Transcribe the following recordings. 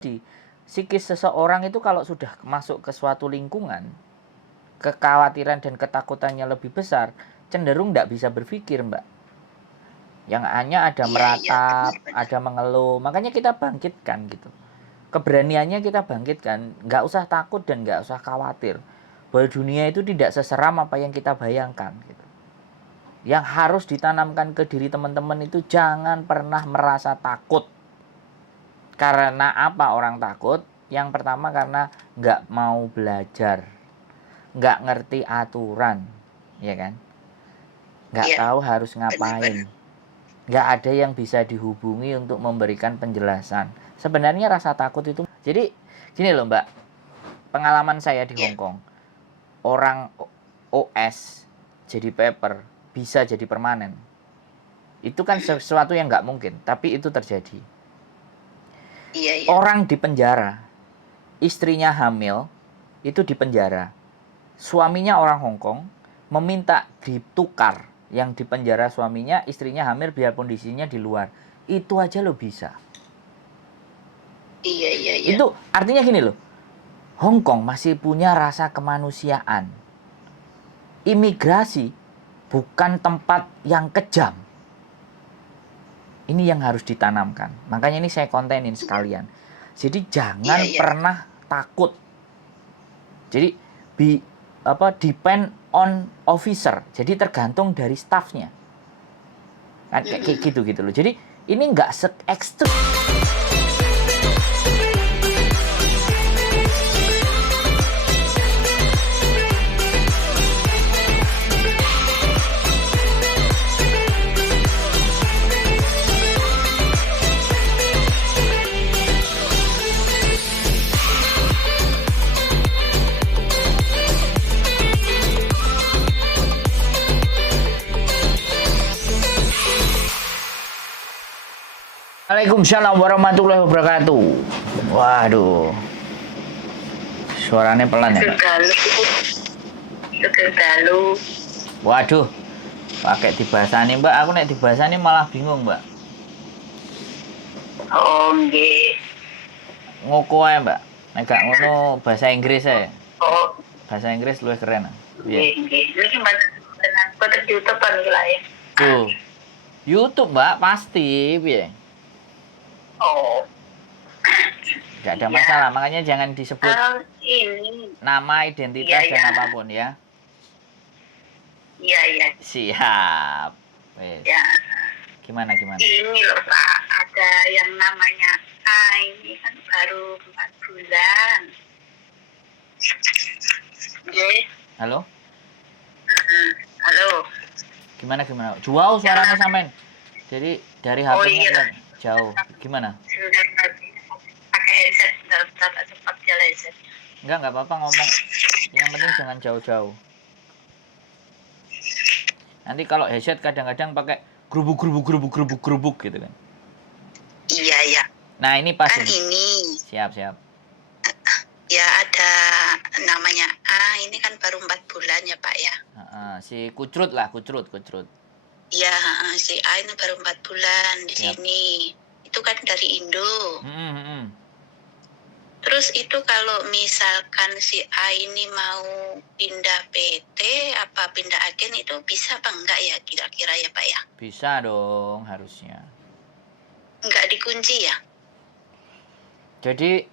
psikis seseorang itu kalau sudah masuk ke suatu lingkungan, kekhawatiran dan ketakutannya lebih besar, cenderung tidak bisa berpikir, Mbak. Yang hanya ada meratap, ada mengeluh. Makanya kita bangkitkan gitu. Keberaniannya kita bangkitkan. Nggak usah takut dan nggak usah khawatir. Bahwa dunia itu tidak seseram apa yang kita bayangkan. Gitu. Yang harus ditanamkan ke diri teman-teman itu jangan pernah merasa takut. Karena apa orang takut? Yang pertama karena nggak mau belajar. Nggak ngerti aturan. Ya kan? Nggak tahu harus ngapain. Nggak ada yang bisa dihubungi untuk memberikan penjelasan. Sebenarnya rasa takut itu, jadi gini loh Mbak, pengalaman saya di Hong Kong, orang OS jadi paper bisa jadi permanen. Itu kan sesuatu yang nggak mungkin, tapi itu terjadi. Orang di penjara, istrinya hamil, itu di penjara. Suaminya orang Hong Kong, meminta ditukar. Yang di penjara suaminya, istrinya hamil biarpun kondisinya di luar. Itu aja lo bisa. Iya. Itu artinya gini loh. Hong Kong masih punya rasa kemanusiaan. Imigrasi bukan tempat yang kejam. Ini yang harus ditanamkan. Makanya ini saya kontenin sekalian. Jadi jangan pernah takut. Jadi depend on officer, jadi tergantung dari staffnya kan, kayak gitu loh. Jadi ini nggak se-ekstrim. Waalaikumsalam warahmatullahi wabarakatuh. Waduh, suaranya pelan ya, Dalu. Waduh, pakai dibahasani Mbak. Aku nek dibahasani malah bingung Mbak. Oh nggih. Ngoko ae Mbak. Nek gak ngono bahasa Inggris ae. Oh. Bahasa Inggris luwih keren. Nggih. Iki mboten YouTube kan lah ya. Tuh. YouTube Mbak pasti piye. Oh. Gak ada masalah, makanya jangan disebut nama, identitas dan apapun ya. Iya. Siap. Wes. Ya. Gimana? Ini loh Pak, ada yang namanya ini kan baru 4 bulan. Nggih. Halo? Halo. Gimana? Jauh suaranya sampean. Jadi dari HP-nya jauh. Gimana? Pakai headset, tak cepat jalan headset. Enggak apa-apa ngomong. Yang penting jangan jauh-jauh. Nanti kalau headset kadang-kadang pakai gerubuk gitu kan. Iya. Nah, ini pas kan ini. Siap. Ya ada namanya ini kan baru 4 bulan ya Pak ya. Si Kucrut. Iya, si A ini baru 4 bulan di sini. Itu kan dari Indo. Terus itu kalau misalkan si A ini mau pindah PT apa pindah agen itu bisa apa enggak ya kira-kira ya Pak ya? Bisa dong harusnya. Enggak dikunci ya? Jadi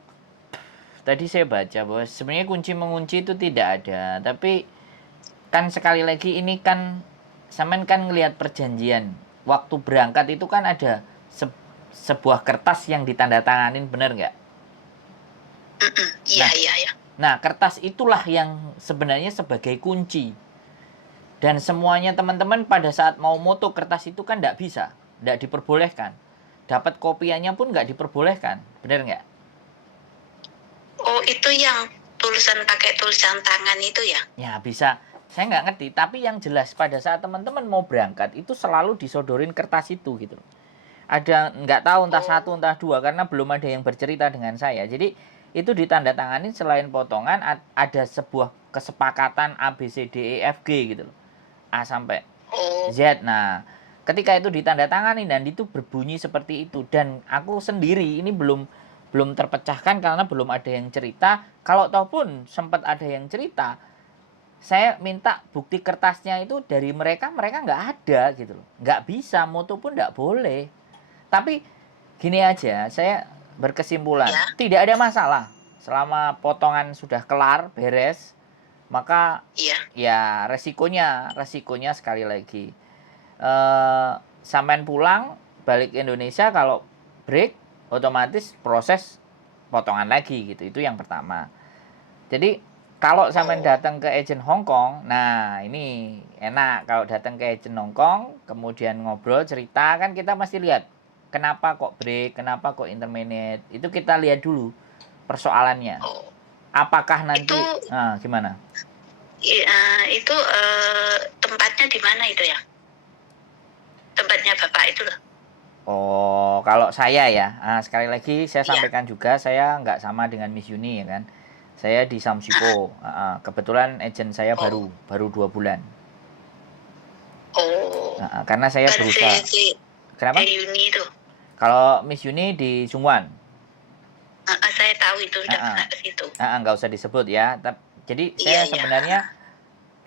tadi saya baca bahwa sebenarnya kunci mengunci itu tidak ada. Tapi kan sekali lagi ini kan sampean kan ngelihat perjanjian. Waktu berangkat itu kan ada sebuah kertas yang ditandatanganin, benar nggak? Iya. Nah, kertas itulah yang sebenarnya sebagai kunci. Dan semuanya teman-teman pada saat mau moto kertas itu kan nggak bisa, nggak diperbolehkan. Dapat kopiannya pun nggak diperbolehkan, benar nggak? Oh, itu yang pakai tulisan tangan itu ya? Ya bisa. Saya nggak ngerti, tapi yang jelas pada saat teman-teman mau berangkat itu selalu disodorin kertas itu gitu. Ada nggak tahu entah 1 entah 2 karena belum ada yang bercerita dengan saya. Jadi itu ditandatangani selain potongan ada sebuah kesepakatan A B C D E F G gitu loh. A sampai Z. Nah, ketika itu ditandatangani dan itu berbunyi seperti itu dan aku sendiri ini belum belum terpecahkan karena belum ada yang cerita. Kalau toh pun sempat ada yang cerita, saya minta bukti kertasnya itu dari mereka nggak ada gitu loh. Nggak bisa, moto pun nggak boleh. Tapi gini aja, saya berkesimpulan, Ya, tidak ada masalah. Selama potongan sudah kelar, beres, maka iya. ya resikonya sekali lagi. Sampai pulang, balik ke Indonesia, kalau break, otomatis proses potongan lagi gitu. Itu yang pertama. Jadi kalau sampean Oh, datang ke agent Hong Kong, nah ini enak kalau datang ke agent Hong Kong, kemudian ngobrol, cerita, kan kita mesti lihat kenapa kok break, kenapa kok interminate. Itu kita lihat dulu persoalannya. oh. Apakah Itu nanti gimana? itu tempatnya di mana itu ya? Tempatnya Bapak itu loh. Oh, kalau saya ya, sekali lagi saya Iya. sampaikan juga, saya nggak sama dengan Miss Yuni ya kan. Saya di Ah, Samsipo. Kebetulan agent saya oh. baru 2 bulan. Oh. Karena saya Kan berusaha. si Kenapa? Yuni itu. Kalau Miss Yuni di Sungguan. Saya tahu itu udah Heeh. pernah ke situ. Nggak usah disebut ya. Jadi Iya, saya iya. sebenarnya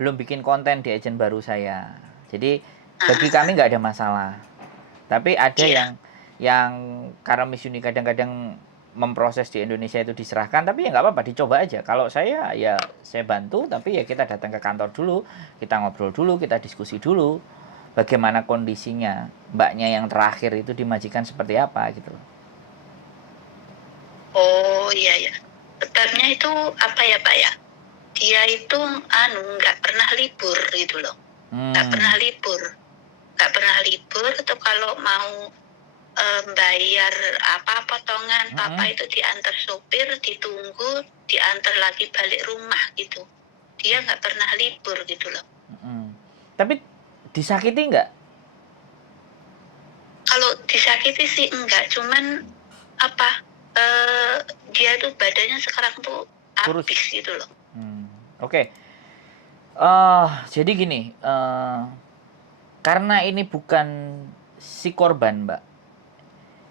belum bikin konten di agent baru saya. Jadi bagi Ah, kami nggak ada masalah. Tapi ada iya. yang karena Miss Uni kadang-kadang memproses di Indonesia itu diserahkan, tapi ya nggak apa-apa, dicoba aja. Kalau saya ya saya bantu, tapi ya kita datang ke kantor dulu, kita ngobrol dulu, kita diskusi dulu, bagaimana kondisinya mbaknya yang terakhir itu dimajikan seperti apa gitu loh. Oh, iya, iya. Sebabnya itu apa ya Pak ya? Dia itu nggak pernah libur gitu loh. Nggak pernah libur. Nggak pernah libur atau kalau mau bayar apa potongan papa itu diantar sopir, ditunggu, diantar lagi balik rumah gitu. Dia nggak pernah libur gitu loh. Tapi disakiti nggak? Kalau disakiti sih enggak, cuman apa dia tuh badannya sekarang tuh Kurus. habis gitu loh. Oke. Jadi gini, karena ini bukan si korban, Mbak.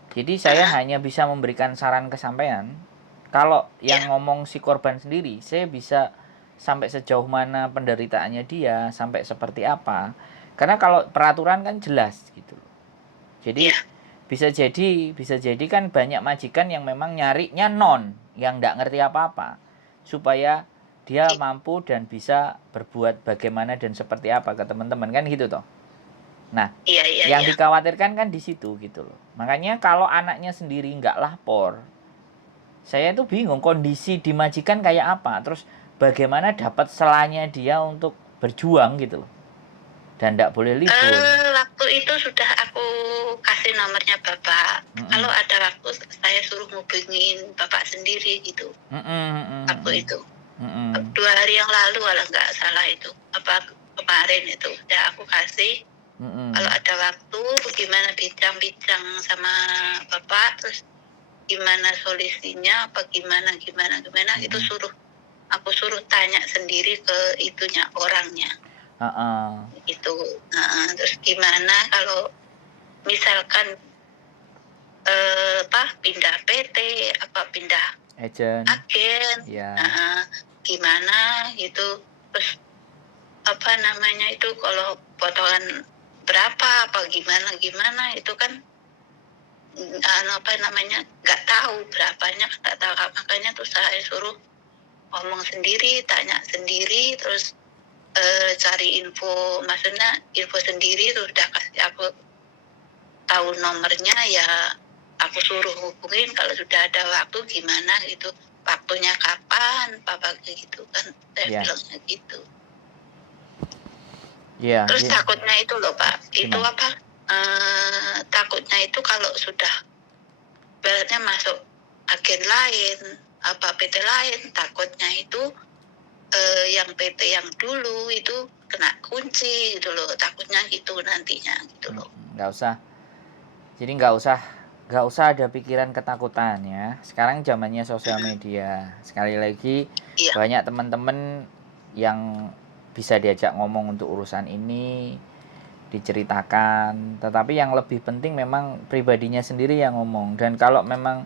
Jadi saya hanya bisa memberikan saran ke sampean. Kalau yang Ya. ngomong si korban sendiri, saya bisa sampai sejauh mana penderitaannya dia, sampai seperti apa. Karena kalau peraturan kan jelas gitu. Jadi Ya. bisa jadi kan banyak majikan yang memang nyarinya yang nggak ngerti apa-apa, supaya dia mampu dan bisa berbuat bagaimana dan seperti apa ke teman-teman kan gitu toh. Nah, Iya, iya, yang iya. dikhawatirkan kan di situ gitu loh. Makanya kalau anaknya sendiri nggak lapor, saya itu bingung kondisi di majikan kayak apa. Terus bagaimana dapat selanya dia untuk berjuang gitu loh. Dan nggak boleh libur. Waktu itu sudah aku kasih nomornya Bapak. Kalau ada waktu saya suruh ngubungin Bapak sendiri gitu. Waktu itu. 2 hari yang lalu kalau nggak salah itu. Apa kemarin itu udah aku kasih. Kalau ada waktu bagaimana bincang-bincang sama Bapak terus gimana solusinya apa gimana itu aku suruh tanya sendiri ke itunya orangnya. Itu. Terus gimana kalau misalkan pindah PT apa pindah Agent. agen, Ya. gimana gitu. Terus apa namanya itu kalau potongan berapa apa gimana itu kan apa namanya nggak tahu berapanya, nggak tahu, makanya tuh saya suruh ngomong sendiri, tanya sendiri, terus cari info, maksudnya info sendiri, terus udah kasih aku tahu nomornya, ya aku suruh hubungin kalau sudah ada waktu gimana gitu, waktunya kapan papa gitu kan, saya bilangnya gitu. Terus takutnya itu loh Pak, itu apa takutnya itu kalau sudah beratnya masuk agen lain apa PT lain, takutnya itu yang PT yang dulu itu kena kunci gitu loh, takutnya gitu nantinya gitu loh. Nggak usah. Jadi nggak usah ada pikiran ketakutan ya. Sekarang zamannya sosial media. Sekali lagi banyak teman-teman yang bisa diajak ngomong untuk urusan ini, diceritakan. Tetapi yang lebih penting memang pribadinya sendiri yang ngomong. Dan kalau memang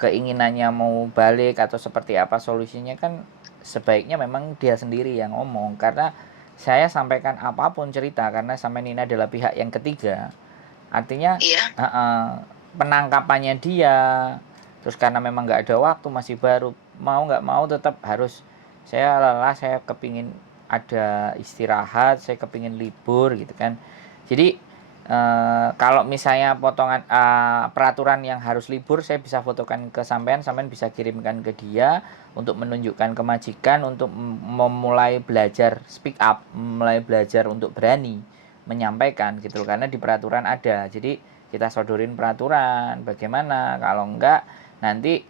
keinginannya mau balik atau seperti apa solusinya, kan sebaiknya memang dia sendiri yang ngomong. Karena saya sampaikan apapun cerita, karena sampai Nina adalah pihak yang ketiga, artinya penangkapannya dia, terus karena memang nggak ada waktu, masih baru, mau nggak mau tetap harus, saya lelah, saya kepingin ada istirahat, saya kepingin libur gitu kan. Jadi kalau misalnya potongan peraturan yang harus libur, saya bisa fotokan ke sampean, sampean bisa kirimkan ke dia untuk menunjukkan ke majikan untuk memulai belajar speak up, mulai belajar untuk berani menyampaikan gitu loh. Karena di peraturan ada, jadi kita sodorin peraturan. Bagaimana kalau enggak, nanti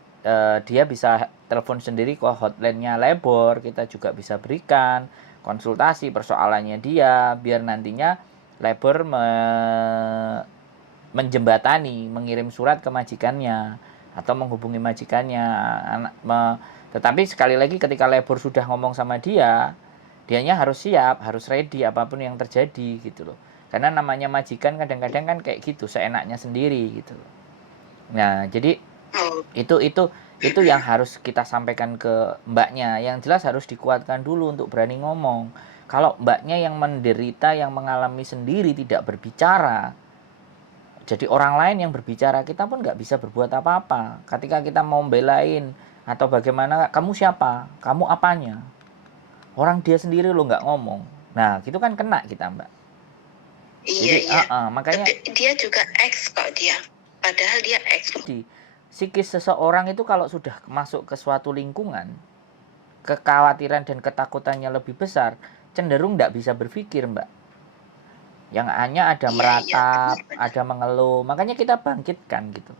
dia bisa telepon sendiri ke hotline-nya Lebor, kita juga bisa berikan konsultasi persoalannya dia, biar nantinya Lebor menjembatani, mengirim surat ke majikannya atau menghubungi majikannya. Tetapi sekali lagi, ketika Lebor sudah ngomong sama dia, dianya harus siap, harus ready apapun yang terjadi gitu loh. Karena namanya majikan kadang-kadang kan kayak gitu, seenaknya sendiri gitu loh. Nah, jadi itu yang harus kita sampaikan ke mbaknya. Yang jelas harus dikuatkan dulu untuk berani ngomong. Kalau mbaknya yang menderita, yang mengalami sendiri, tidak berbicara, jadi orang lain yang berbicara, kita pun nggak bisa berbuat apa-apa. Ketika kita mau belain atau bagaimana, kamu siapa? Kamu apanya? Orang dia sendiri lo nggak ngomong. Nah, gitu kan kena kita, Mbak. Jadi, makanya dia juga X kok dia. Padahal dia X. Jadi, psikis seseorang itu kalau sudah masuk ke suatu lingkungan, kekhawatiran dan ketakutannya lebih besar, cenderung nggak bisa berpikir, Mbak. Yang hanya ada meratap, ada mengeluh. Makanya kita bangkitkan gitu.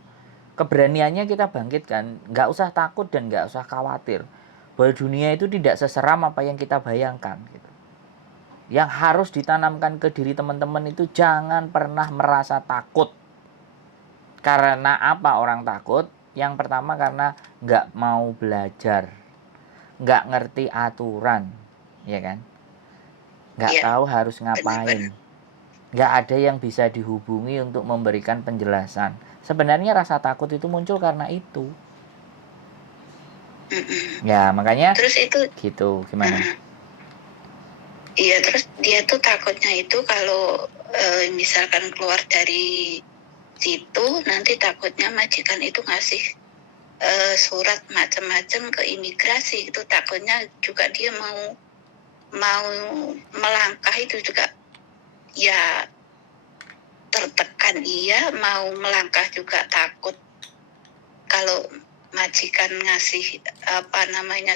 Keberaniannya kita bangkitkan. Nggak usah takut dan nggak usah khawatir. Bahwa dunia itu tidak seseram apa yang kita bayangkan gitu. Yang harus ditanamkan ke diri teman-teman itu, jangan pernah merasa takut. Karena apa orang takut? Yang pertama karena nggak mau belajar, nggak ngerti aturan, ya kan? Nggak tahu harus ngapain. Nggak ada yang bisa dihubungi untuk memberikan penjelasan. Sebenarnya rasa takut itu muncul karena itu. Ya, makanya terus itu gitu, gimana? Iya, terus dia tuh takutnya itu kalau misalkan keluar dari situ, nanti takutnya majikan itu ngasih surat macam-macam ke imigrasi. Itu takutnya juga dia mau melangkah itu juga ya tertekan. Iya, mau melangkah juga takut kalau majikan ngasih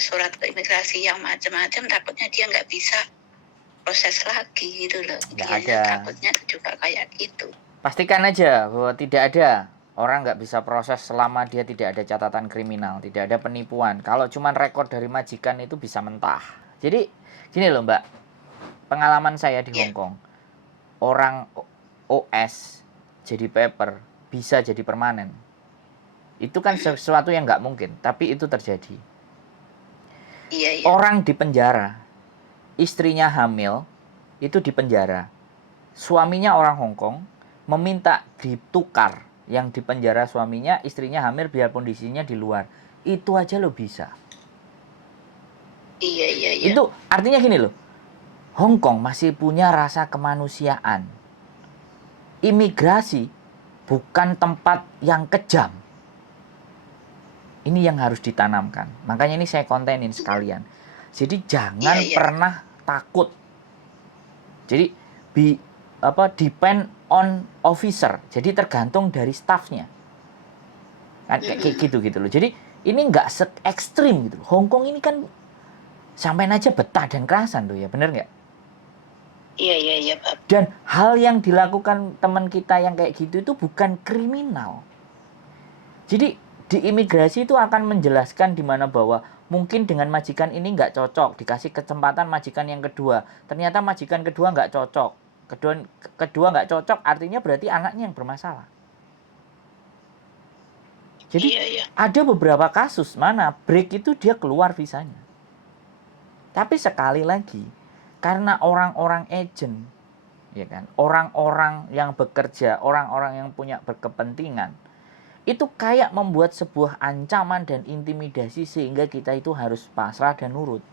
surat ke imigrasi yang macam-macam, takutnya dia nggak bisa proses lagi gitu loh. Dia takutnya juga kayak gitu. Pastikan aja bahwa tidak ada orang nggak bisa proses selama dia tidak ada catatan kriminal, tidak ada penipuan. Kalau cuma rekor dari majikan itu bisa mentah. Jadi gini loh, Mbak, pengalaman saya di Hong Kong, orang OS jadi paper bisa jadi permanen. Itu kan sesuatu yang nggak mungkin, tapi itu terjadi. Orang di penjara, istrinya hamil, itu di penjara. Suaminya orang Hong Kong, meminta ditukar yang di penjara suaminya, istrinya hamil biarpun kondisinya di luar. Itu aja lo bisa. Iya. Itu artinya gini loh, Hong Kong masih punya rasa kemanusiaan. Imigrasi bukan tempat yang kejam. Ini yang harus ditanamkan. Makanya ini saya kontenin sekalian. Jadi jangan pernah takut. Jadi depend on officer. Jadi tergantung dari staffnya. Kan kayak gitu loh. Jadi ini nggak se-ekstrim gitu. Hong Kong ini kan sampai aja betah dan kerasan loh ya, bener nggak? Iya, Pak. Dan hal yang dilakukan teman kita yang kayak gitu itu bukan kriminal. Jadi di imigrasi itu akan menjelaskan di mana bahwa mungkin dengan majikan ini nggak cocok, dikasih kesempatan majikan yang kedua. Ternyata majikan kedua nggak cocok. Kedua nggak cocok artinya berarti anaknya yang bermasalah. Jadi ada beberapa kasus mana break itu dia keluar visanya. Tapi sekali lagi, karena orang-orang agent, ya kan, orang-orang yang bekerja, orang-orang yang punya berkepentingan, itu kayak membuat sebuah ancaman dan intimidasi sehingga kita itu harus pasrah dan nurut.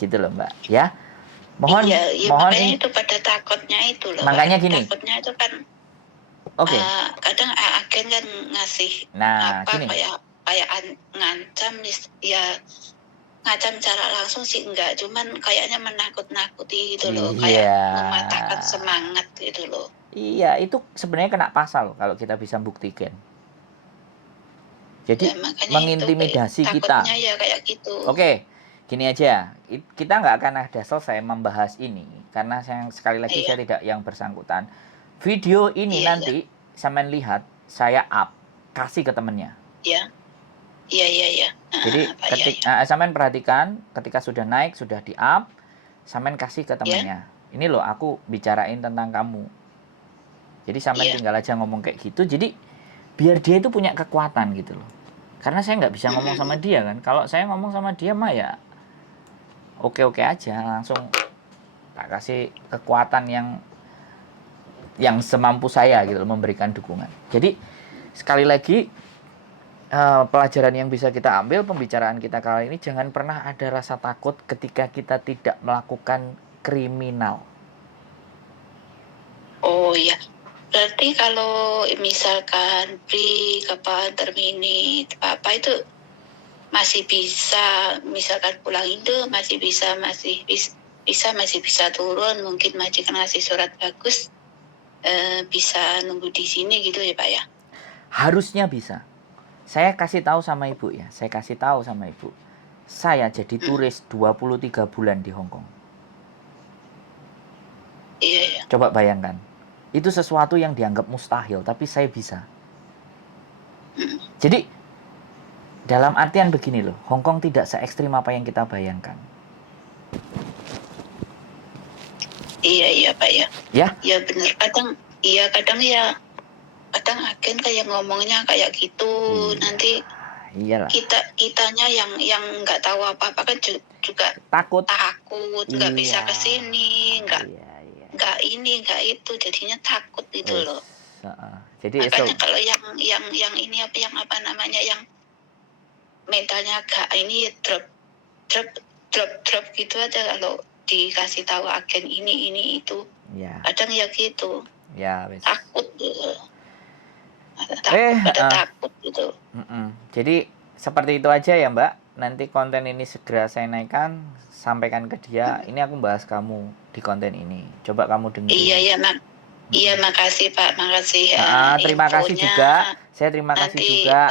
Gitu loh Mbak, ya. Mohon makanya itu pada takutnya itu loh. Makanya gini. Takutnya itu kan kadang agen kan ngasih gini. kayak ngancam ya, ngacam cara langsung sih enggak, cuman kayaknya menakut-nakuti gitu loh, kayak mematahkan semangat gitu loh. Iya, itu sebenarnya kena pasal kalau kita bisa buktikan. Jadi mengintimidasi kita. Takutnya ya kayak gitu. Oke, gini aja, kita nggak akan ada selesai membahas ini karena sekali lagi saya tidak yang bersangkutan. Video ini nanti sampean lihat saya up, kasih ke temennya. Iya. Jadi sampean perhatikan ketika sudah naik, sudah di up, sampean kasih ke temennya. Ini loh aku bicarain tentang kamu. Jadi sampean tinggal aja ngomong kayak gitu. Jadi biar dia itu punya kekuatan gitu loh. Karena saya nggak bisa ngomong sama dia kan. Kalau saya ngomong sama dia mah ya oke-oke aja, langsung tak kasih kekuatan yang semampu saya gitu loh, memberikan dukungan. Jadi sekali lagi pelajaran yang bisa kita ambil pembicaraan kita kali ini, jangan pernah ada rasa takut ketika kita tidak melakukan kriminal. Oh iya, berarti kalau misalkan break terminate apa itu masih bisa, misalkan pulang itu masih bisa turun, mungkin majikan ngasih surat bagus, bisa nunggu di sini gitu ya Pak ya? Harusnya bisa. Saya kasih tahu sama Ibu ya, saya jadi turis 23 bulan di Hong Kong. Iya. Coba bayangkan, itu sesuatu yang dianggap mustahil, tapi saya bisa. Jadi dalam artian begini loh, Hong Kong tidak se ekstrim apa yang kita bayangkan. Iya Pak ya. Ya? Ya benar. Kadang agen kayak ngomongnya kayak gitu. Nanti kitanya yang nggak tahu apa-apa kan juga takut nggak bisa kesini, nggak ini nggak itu, jadinya takut gitu loh. Jadi makanya kalau yang ini apa namanya, yang mentalnya agak ini drop gitu aja kalau dikasih tahu agen ini itu. Kadang ya gitu. Takut gitu. Takut gitu. Jadi seperti itu aja ya Mbak. Nanti konten ini segera saya naikkan, sampaikan ke dia. Ini aku bahas kamu di konten ini. Coba kamu dengerin. Iya, makasih Pak, makasih. Terima kasih juga. Saya terima kasih juga.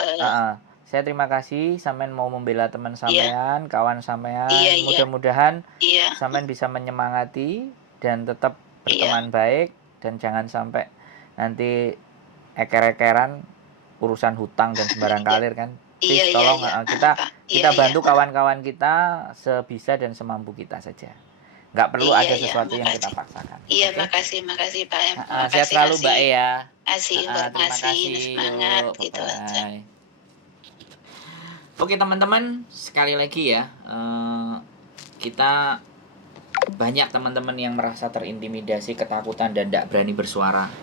Saya terima kasih sampean mau membela teman sampean, kawan sampean. Mudah-mudahan sampean bisa menyemangati dan tetap berteman baik, dan jangan sampai nanti eker-ekeran urusan hutang dan sembarang kalir kan. Please tolong kita bantu kawan-kawan kita sebisa dan semampu kita saja. Nggak perlu ada sesuatu yang kita paksakan. Iya, makasih Pak. Sehat selalu Mbak ya. Terima kasih, semangat gitu aja. Oke teman-teman, sekali lagi ya, kita banyak teman-teman yang merasa terintimidasi, ketakutan, dan tidak berani bersuara.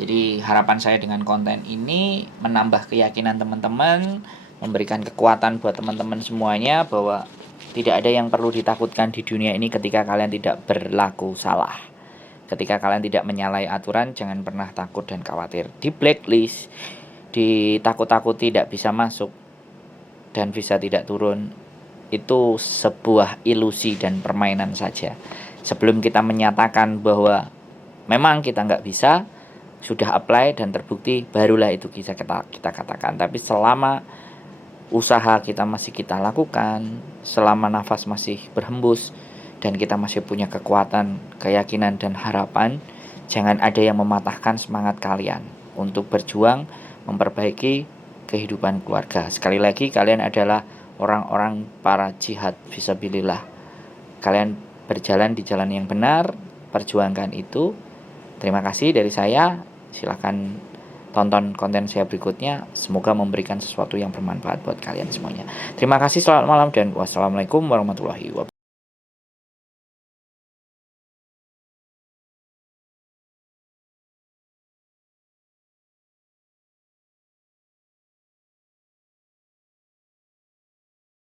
Jadi harapan saya dengan konten ini menambah keyakinan teman-teman, memberikan kekuatan buat teman-teman semuanya bahwa tidak ada yang perlu ditakutkan di dunia ini ketika kalian tidak berlaku salah. Ketika kalian tidak menyalahi aturan, jangan pernah takut dan khawatir. Di blacklist, ditakut-takut tidak bisa masuk dan visa tidak turun, itu sebuah ilusi dan permainan saja. Sebelum kita menyatakan bahwa memang kita nggak bisa, sudah apply dan terbukti, barulah itu kita katakan. Tapi selama usaha kita masih kita lakukan, selama nafas masih berhembus, dan kita masih punya kekuatan, keyakinan, dan harapan, jangan ada yang mematahkan semangat kalian untuk berjuang, memperbaiki kehidupan keluarga. Sekali lagi, kalian adalah orang-orang para jihad fisabilillah. Kalian berjalan di jalan yang benar, perjuangkan itu. Terima kasih dari saya. Silakan tonton konten saya berikutnya. Semoga memberikan sesuatu yang bermanfaat buat kalian semuanya. Terima kasih, selamat malam, dan wassalamualaikum warahmatullahi wabarakatuh.